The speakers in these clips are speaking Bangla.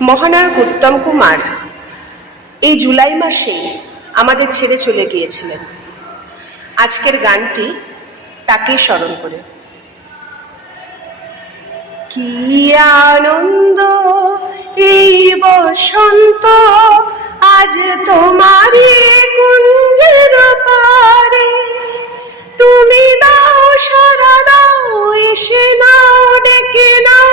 মহানায়ক উত্তম কুমার এই জুলাই মাসেই আমাদের ছেড়ে চলে গিয়েছিলেন। আজকের গানটি তাকেই স্মরণ করে। কি আনন্দ এই বসন্ত, আজ তোমারই কুঞ্জের পারে, তুমি দাও সারা দাও, এসে নাও ডেকে নাও,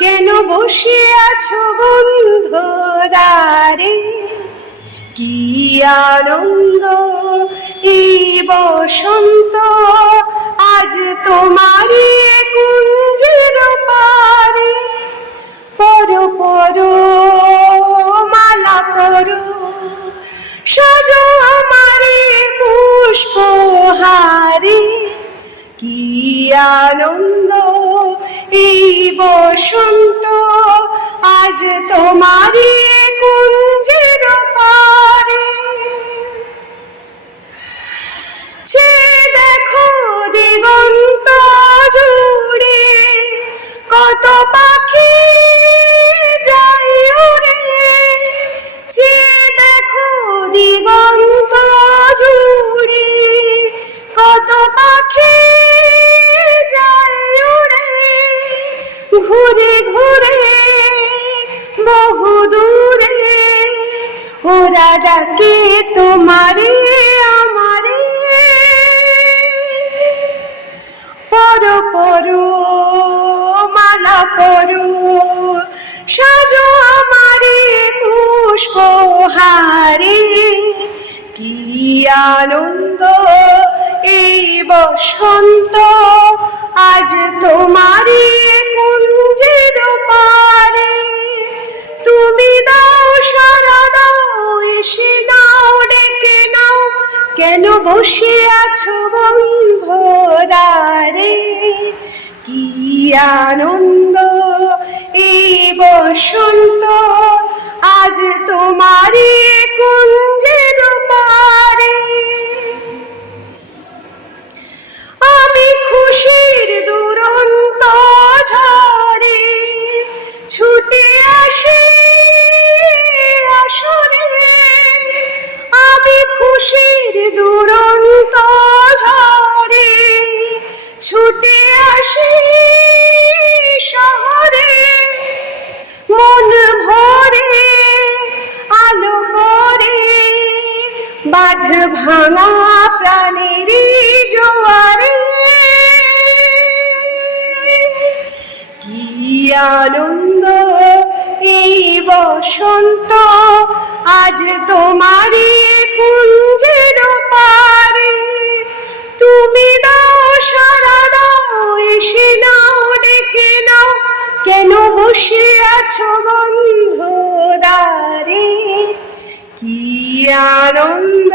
কেন বসে আছো বন্ধ দ্বারে। কি আনন্দ এই বসন্ত, আজ তোমারই কুঞ্জের পারে, পরো পরো মালা পরো, সাজো আমারে পুষ্পহারে। কি আনন্দ এই বসন্ত, আজ তোমারই কুঞ্জের পারে। চেয়ে দেখো দিগন্ত জুড়ে, কত পাখি যায় উড়ে। চেয়ে দেখো দিগন্ত জুড়ে, কত পাখি যায় উড়ে। ঘুরে ঘুরে বহু দূরে, ওরা ডাকে তোমারে আমারে। পরো পরো মালা পরো, সাজো আমারে পুষ্পহারে। কি আনন্দ এই বসন্ত, আজ তোমারই কুঞ্জের পারে, তুমি দাও সারা দাও, এসে নাও ডেকে নাও, কেন বসে আছো বন্ধ দ্বারে। কি আনন্দ এই বসন্ত, আজ তোমারই কুঞ্জের পারে। আমি খুশির দুরন্ত ঝড়ে ছুটে আসি আসরে। আমি খুশির দুরন্ত ঝড়ে ছুটে আসি শহরে। মন ভরে আলো করে, বাঁধ ভাঙা প্রাণেরই জোয়ারে। কি আনন্দ এই বসন্ত, আজ তোমারই কুঞ্জের পারে, তুমি দাও সারা দাও, এসে নাও ডেকে নাও, কেন বসে আছো বন্ধ দ্বারে। কি আনন্দ।